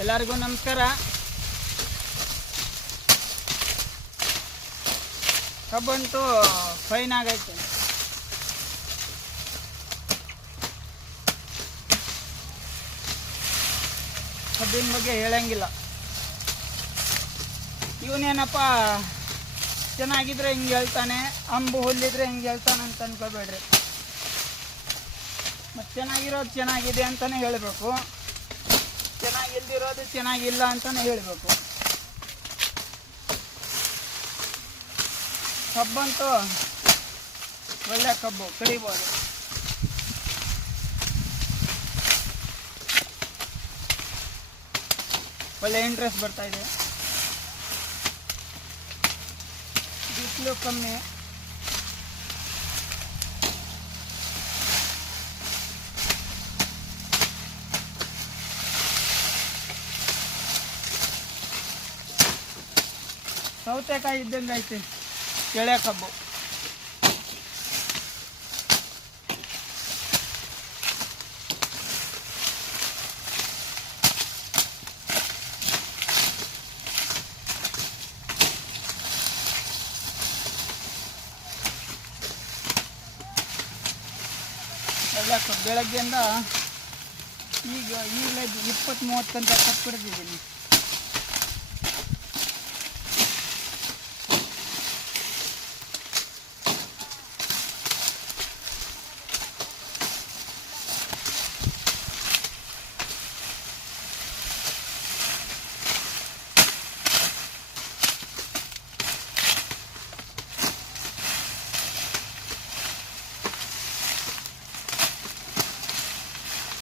ಎಲ್ಲರಿಗೂ ನಮಸ್ಕಾರ. ಕಬ್ಬಂತೂ ಫೈನ್ ಆಗೈತೆ. ಕಬ್ಬಿನ ಬಗ್ಗೆ ಹೇಳಂಗಿಲ್ಲ. ಇವನೇನಪ್ಪ ಚೆನ್ನಾಗಿದ್ರೆ ಹಿಂಗೆ ಹೇಳ್ತಾನೆ, ಅಂಬು ಹುಲ್ಲಿದ್ರೆ ಹಿಂಗೆ ಹೇಳ್ತಾನೆ ಅಂತ ಅನ್ಕೋಬೇಡ್ರಿ. ಮತ್ತು ಚೆನ್ನಾಗಿರೋದು ಚೆನ್ನಾಗಿದೆ ಅಂತಲೇ ಹೇಳಬೇಕು, ಚೆನ್ನಾಗಿಲ್ದಿರೋದು ಚೆನ್ನಾಗಿಲ್ಲ ಅಂತಲೇ ಹೇಳಬೇಕು. ಕಬ್ಬಂತೂ ಒಳ್ಳೆ ಕಬ್ಬು ಕಡಿಬೋದು. ಒಳ್ಳೆ ಇಂಟ್ರೆಸ್ಟ್ ಬರ್ತಾ ಇದೆ. ಬಿಸಿಲು ಕಮ್ಮಿ. ಸೌತೆಕಾಯಿ ಇದ್ದಂಗೆ ಐತೆ ಎಳೆ ಕಬ್ಬು. ಒಳ್ಳೆ ಕಬ್ಬು. ಬೆಳಗ್ಗೆಯಿಂದ ಈಗಲೇ 20-30 ಗಂಟೆ ಕಟ್ಟಿಬಿಡ್ತಿದ್ದೀನಿ.